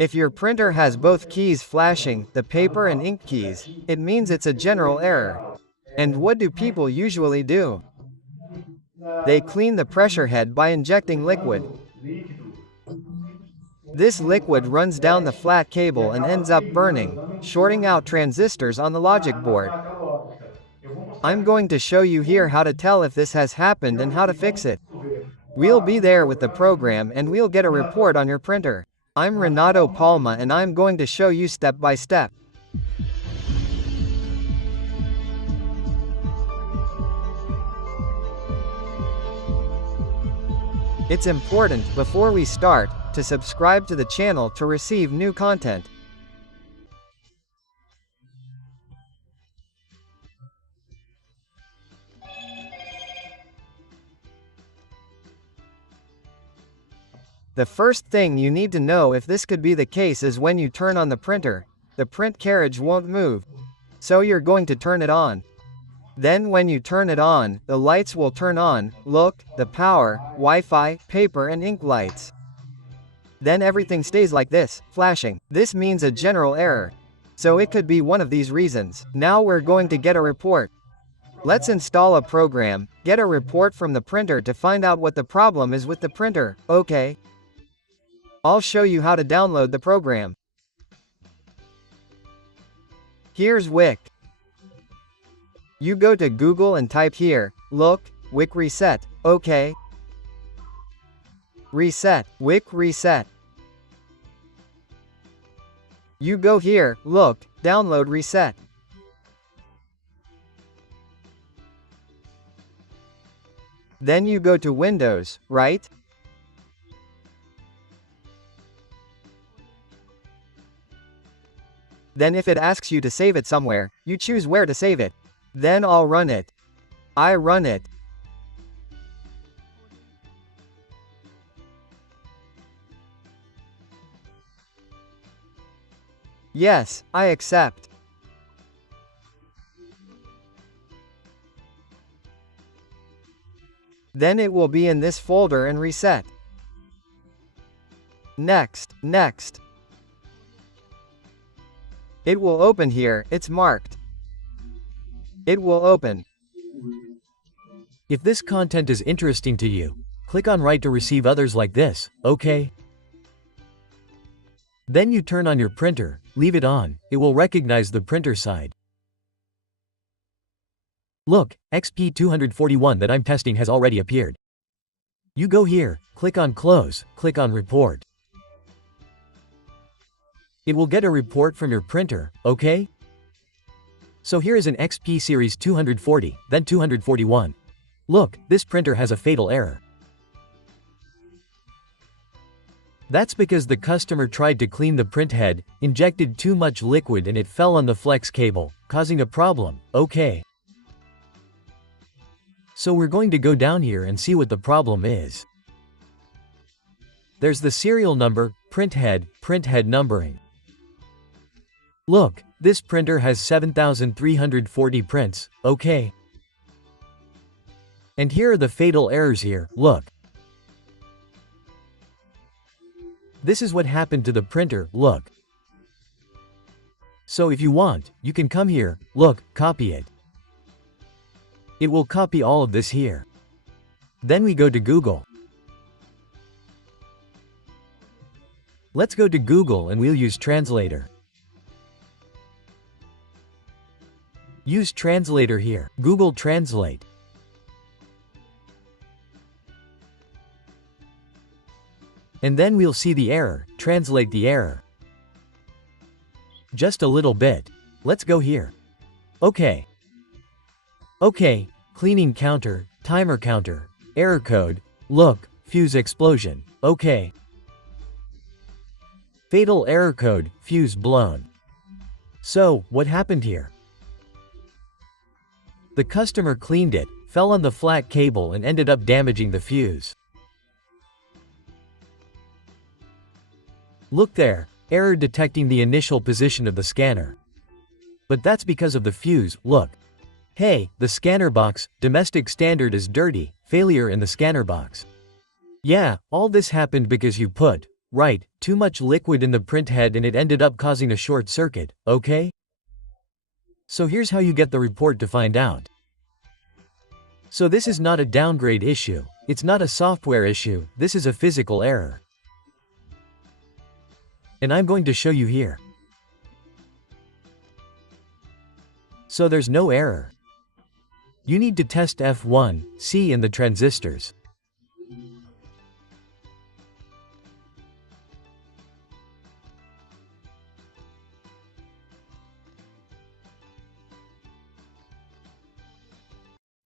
If your printer has both keys flashing, the paper and ink keys, it means it's a general error. And what do people usually do? They clean the pressure head by injecting liquid. This liquid runs down the flat cable and ends up burning, shorting out transistors on the logic board. I'm going to show you here how to tell if this has happened and how to fix it. We'll be there with the program and we'll get a report on your printer. I'm Renato Palma and I'm going to show you step by step. It's important, before we start, to subscribe to the channel to receive new content. The first thing you need to know if this could be the case is when you turn on the printer, the print carriage won't move. So you're going to turn it on. Then when you turn it on, the lights will turn on, look, the power, Wi-Fi, paper and ink lights. Then everything stays like this, flashing. This means a general error. So it could be one of these reasons. Now we're going to get a report. Let's install a program, get a report from the printer to find out what the problem is with the printer, okay? I'll show you how to download the program. Here's WIC. You go to Google and type here, look, WICReset, okay? Reset, WICReset. You go here, look, download reset. Then you go to Windows, right? Then if it asks you to save it somewhere, you choose where to save it. Then I'll run it. I run it. Yes, I accept. Then it will be in this folder and reset. Next, next. It will open here, it's marked. It will open. If this content is interesting to you, click on right to receive others like this, okay? Then you turn on your printer, leave it on, it will recognize the printer side. Look, XP241 that I'm testing has already appeared. You go here, click on close, click on report. It will get a report from your printer, okay? So here is an XP series 240, then 241. Look, this printer has a fatal error. That's because the customer tried to clean the print head, injected too much liquid and it fell on the flex cable, causing a problem, okay? So we're going to go down here and see what the problem is. There's the serial number, print head numbering. Look, this printer has 7,340 prints, okay? And here are the fatal errors here, look. This is what happened to the printer, look. So if you want, you can come here, look, copy it. It will copy all of this here. Then we go to Google. Let's go to Google and we'll use translator. Use translator here, Google Translate. And then we'll see the error, translate the error. Just a little bit. Let's go here. Okay. Okay, cleaning counter, timer counter, error code, look, fuse explosion, okay. Fatal error code, fuse blown. So, what happened here? The customer cleaned it, fell on the flat cable and ended up damaging the fuse. Look there, error detecting the initial position of the scanner. But that's because of the fuse, look. Hey, the scanner box, domestic standard is dirty, failure in the scanner box. Yeah, all this happened because you put Right, too much liquid in the print head and it ended up causing a short circuit, okay? So here's how you get the report to find out. So this is not a downgrade issue, it's not a software issue, this is a physical error. And I'm going to show you here. So there's no error. You need to test F1, C and the transistors.